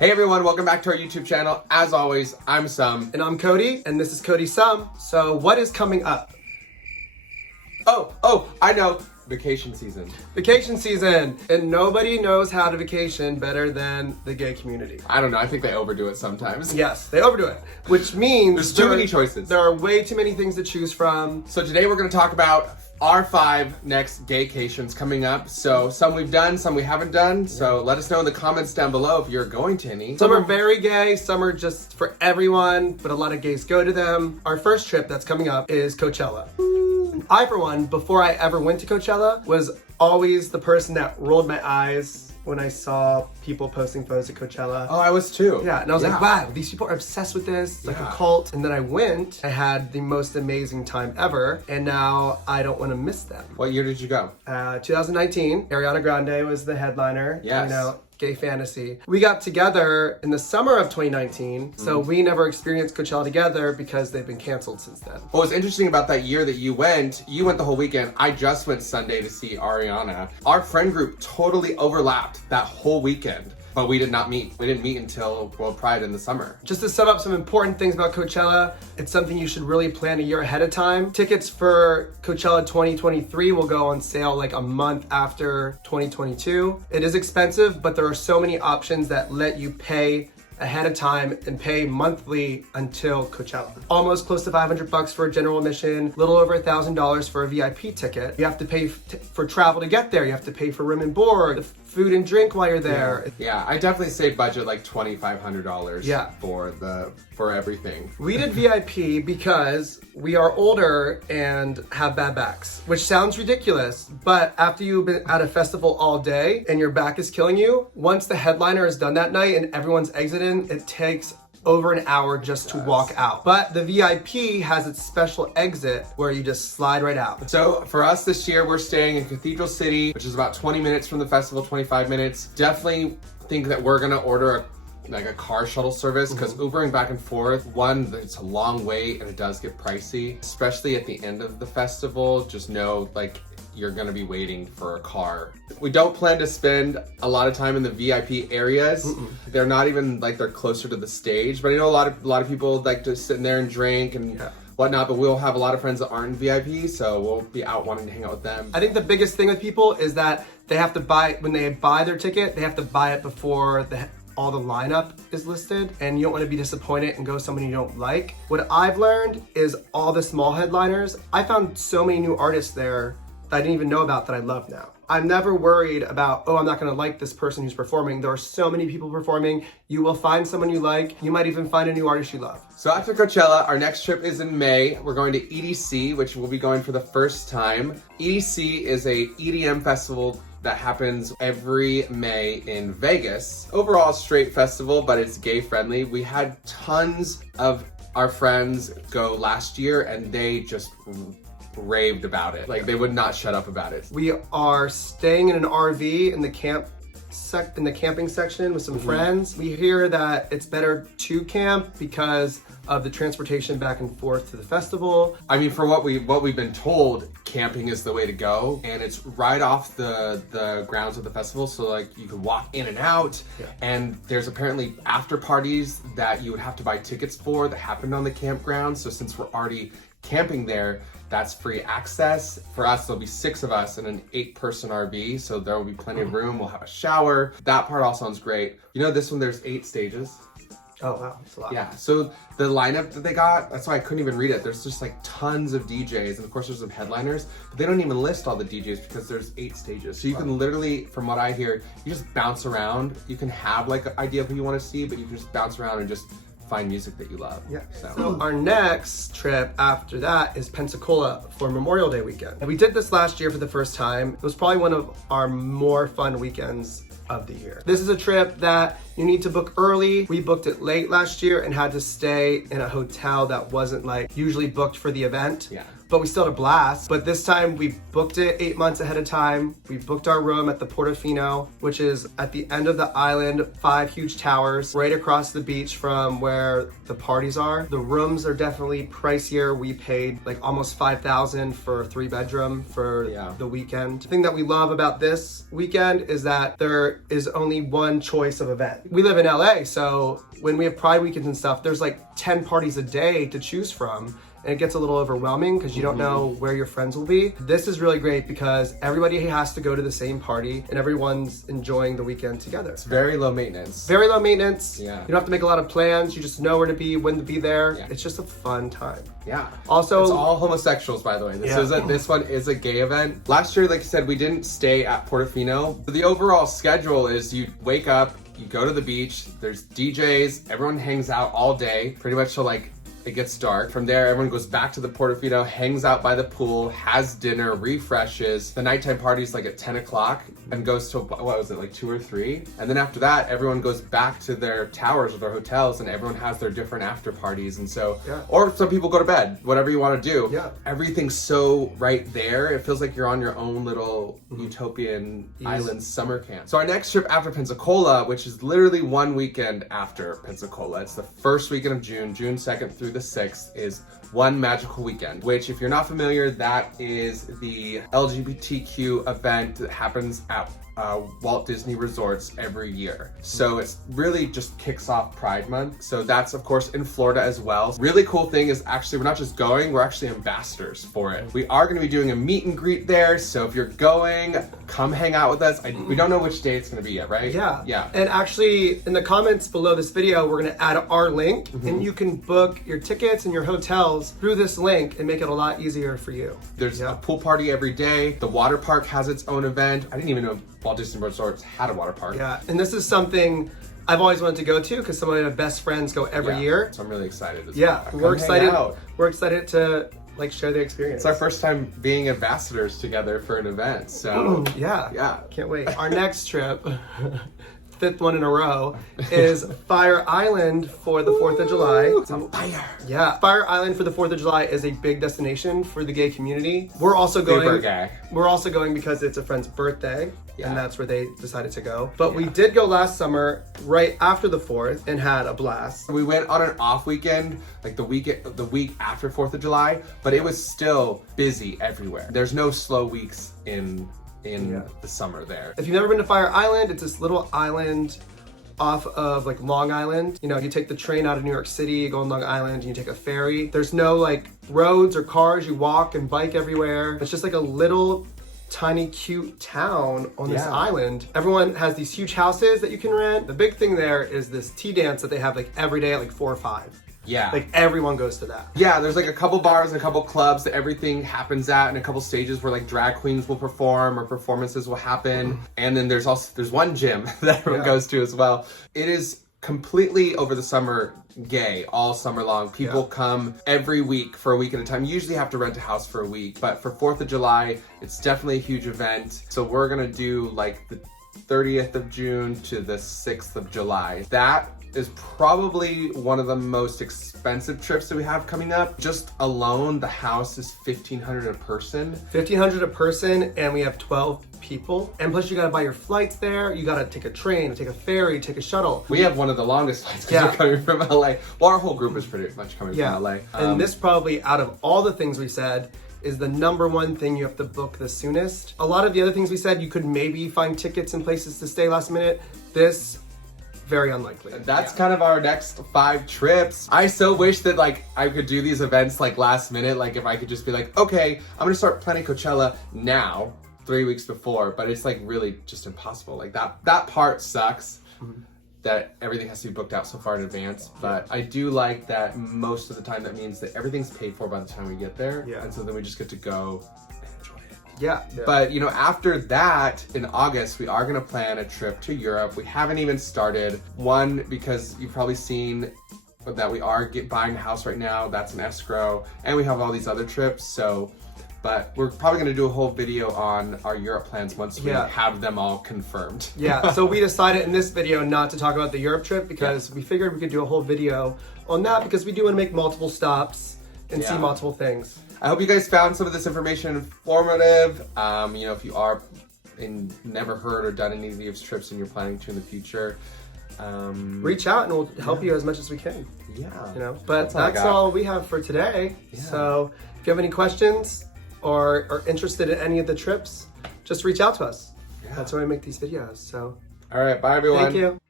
Hey everyone, welcome back to our YouTube channel. As always, I'm Sum. And I'm Cody, and this is Cody Sum. So what is coming up? I know. Vacation season. Vacation season. And nobody knows how to vacation better than the gay community. I don't know, I think they overdo it sometimes. Yes, they overdo it. Which means There's too many choices. There are way too many things to choose from. So today we're going to talk about our 5 next gaycations coming up. So some we've done, some we haven't done. So let us know in the comments down below if you're going to any. Some are very gay, some are just for everyone, but a lot of gays go to them. Our first trip that's coming up is Coachella. I, for one, before I ever went to Coachella, was always the person that rolled my eyes when I saw people posting photos at Coachella. Oh, I was too. Yeah, and I was like, wow, these people are obsessed with this. It's like a cult. And then I went, I had the most amazing time ever, and now I don't want to miss them. What year did you go? 2019, Ariana Grande was the headliner. Yes. You know, Gay Fantasy. We got together in the summer of 2019, so we never experienced Coachella together because they've been canceled since then. What was interesting about that year that you went the whole weekend. I just went Sunday to see Ariana. Our friend group totally overlapped that whole weekend, but we did not meet. We didn't meet until World Pride in the summer. Just to sum up some important things about Coachella, it's something you should really plan a year ahead of time. Tickets for Coachella 2023 will go on sale like a month after 2022. It is expensive, but there are so many options that let you pay ahead of time and pay monthly until Coachella. Almost close to $500 for a general admission, little over $1,000 for a VIP ticket. You have to pay for travel to get there. You have to pay for room and board, the food and drink while you're there. Yeah, I definitely say budget like $2,500 for everything. We did VIP because we are older and have bad backs, which sounds ridiculous, but after you've been at a festival all day and your back is killing you, once the headliner is done that night and everyone's exiting, it takes over an hour just to walk out. But the VIP has its special exit where you just slide right out. So for us this year, we're staying in Cathedral City, which is about 20 minutes from the festival, 25 minutes. Definitely think that we're gonna order a car shuttle service because Ubering back and forth, one, it's a long wait and it does get pricey, especially at the end of the festival. Just know you're gonna be waiting for a car. We don't plan to spend a lot of time in the VIP areas. They're not even they're closer to the stage, but I know a lot of people like to sit in there and drink and whatnot, but we'll have a lot of friends that aren't VIP, so we'll be out wanting to hang out with them. I think the biggest thing with people is that they have to when they buy their ticket, they have to buy it before all the lineup is listed, and you don't want to be disappointed and go someone you don't like. What I've learned is all the small headliners, I found so many new artists there that I didn't even know about that I love now. I'm never worried about, I'm not gonna like this person who's performing. There are so many people performing. You will find someone you like. You might even find a new artist you love. So after Coachella, our next trip is in May. We're going to EDC, which we'll be going for the first time. EDC is a EDM festival that happens every May in Vegas. Overall, straight festival, but it's gay friendly. We had tons of our friends go last year and they just raved about it. They would not shut up about it. We are staying in an RV in the camping section with some friends. We hear that it's better to camp because of the transportation back and forth to the festival. I mean, for what we've been told, camping is the way to go, and it's right off the grounds of the festival, so you can walk in and out. And there's apparently after parties that you would have to buy tickets for that happened on the campground. So since we're already camping there, that's free access. For us, there'll be 6 of us in an 8-person RV, so there will be plenty of room. We'll have a shower. That part all sounds great. You know, this one, there's 8 stages. Oh wow, that's a lot. Yeah, so the lineup that they got, that's why I couldn't even read it. There's just tons of DJs, and of course there's some headliners, but they don't even list all the DJs because there's 8 stages. So you can literally, from what I hear, you just bounce around. You can have an idea of who you want to see, but you can just bounce around and just find music that you love. Yeah. So our next trip after that is Pensacola for Memorial Day weekend. And we did this last year for the first time. It was probably one of our more fun weekends of the year. This is a trip that you need to book early. We booked it late last year and had to stay in a hotel that wasn't usually booked for the event. Yeah. but we still had a blast. But this time we booked it 8 months ahead of time. We booked our room at the Portofino, which is at the end of the island, 5 huge towers, right across the beach from where the parties are. The rooms are definitely pricier. We paid like almost $5,000 for a 3-bedroom for the weekend. The thing that we love about this weekend is that there is only one choice of event. We live in LA, so when we have Pride weekends and stuff, there's like 10 parties a day to choose from. And it gets a little overwhelming because you don't know where your friends will be. This is really great because everybody has to go to the same party and everyone's enjoying the weekend together. It's very low maintenance. Very low maintenance. Yeah. You don't have to make a lot of plans. You just know where to be, when to be there. Yeah. It's just a fun time. Yeah. Also, it's all homosexuals, by the way. This one is a gay event. Last year, like I said, we didn't stay at Portofino. But the overall schedule is you wake up, you go to the beach, there's DJs, everyone hangs out all day, pretty much till like it gets dark. From there, everyone goes back to the Portofino, hangs out by the pool, has dinner, refreshes. The nighttime party's like at 10 o'clock and goes to, what was it, like 2 or 3? And then after that, everyone goes back to their towers or their hotels and everyone has their different after parties. And so, or some people go to bed, whatever you want to do. Yeah. Everything's so right there. It feels like you're on your own little utopian island summer camp. So our next trip after Pensacola, which is literally 1 weekend after Pensacola, it's the first weekend of June, June 2nd through the 6th, is One Magical Weekend, which if you're not familiar, that is the LGBTQ event that happens at Walt Disney Resorts every year. So it's really just kicks off Pride Month. So that's of course in Florida as well. Really cool thing is actually we're not just going, we're actually ambassadors for it. We are going to be doing a meet and greet there. So if you're going, come hang out with us. We don't know which day it's going to be yet, right? Yeah. Yeah. And actually in the comments below this video, we're going to add our link and you can book your tickets and your hotels through this link and make it a lot easier for you. There's a pool party every day. The water park has its own event. I didn't even know Walt Disney Resorts had a water park. Yeah, and this is something I've always wanted to go to because some of my best friends go every year. So I'm really excited. We're excited. We're excited to like share the experience. It's our first time being ambassadors together for an event. So yeah, can't wait. Our next trip, 5th one in a row, is Fire Island for the 4th of July. It's on fire. Yeah, Fire Island for the 4th of July is a big destination for the gay community. We're also going. Super gay. We're also going because it's a friend's birthday. And that's where they decided to go. But we did go last summer, right after the 4th, and had a blast. We went on an off weekend, like the week after 4th of July, but it was still busy everywhere. There's no slow weeks in the summer there. If you've never been to Fire Island, it's this little island off of like Long Island. You know, you take the train out of New York City, you go on Long Island, and you take a ferry. There's no like roads or cars, you walk and bike everywhere. It's just like a little tiny cute town on this island. Everyone has these huge houses that you can rent. The big thing there is this tea dance that they have like every day at like 4 or 5. Yeah. Like everyone goes to that. Yeah, there's like a couple bars and a couple clubs that everything happens at, and a couple stages where like drag queens will perform or performances will happen. And then there's one gym that everyone goes to as well. It is completely over the summer gay all summer long. People come every week for a week at a time. You usually have to rent a house for a week, but for 4th of July, it's definitely a huge event. So we're gonna do like the 30th of June to the 6th of July. That is probably one of the most expensive trips that we have coming up. Just alone, the house is $1,500 a person. $1,500 a person, and we have 12 people. And plus you gotta buy your flights there. You gotta take a train, take a ferry, take a shuttle. We have one of the longest flights because we're coming from LA. Well, our whole group is pretty much coming from LA. And this probably, out of all the things we said, is the #1 thing you have to book the soonest. A lot of the other things we said, you could maybe find tickets and places to stay last minute. This, very unlikely. That's kind of our next 5 trips. I so wish that like I could do these events like last minute. Like if I could just be like, okay, I'm gonna start planning Coachella now, 3 weeks before, but it's like really just impossible. Like that part sucks. That everything has to be booked out so far in advance, but I do like that most of the time that means that everything's paid for by the time we get there, and so then we just get to go and enjoy it. Yeah. But you know, after that, in August, we are gonna plan a trip to Europe. We haven't even started. One, because you've probably seen that we are buying a house right now. That's an escrow, and we have all these other trips. So, but we're probably gonna do a whole video on our Europe plans once we have them all confirmed. Yeah, so we decided in this video not to talk about the Europe trip because we figured we could do a whole video on that because we do want to make multiple stops and see multiple things. I hope you guys found some of this information informative. You know, if you are and never heard or done any of these trips and you're planning to in the future, reach out and we'll help you as much as we can. Yeah. You know, but that's all we have for today. Yeah. So if you have any questions or are interested in any of the trips, just reach out to us. Yeah. That's why I make these videos. So all right, bye everyone. Thank you.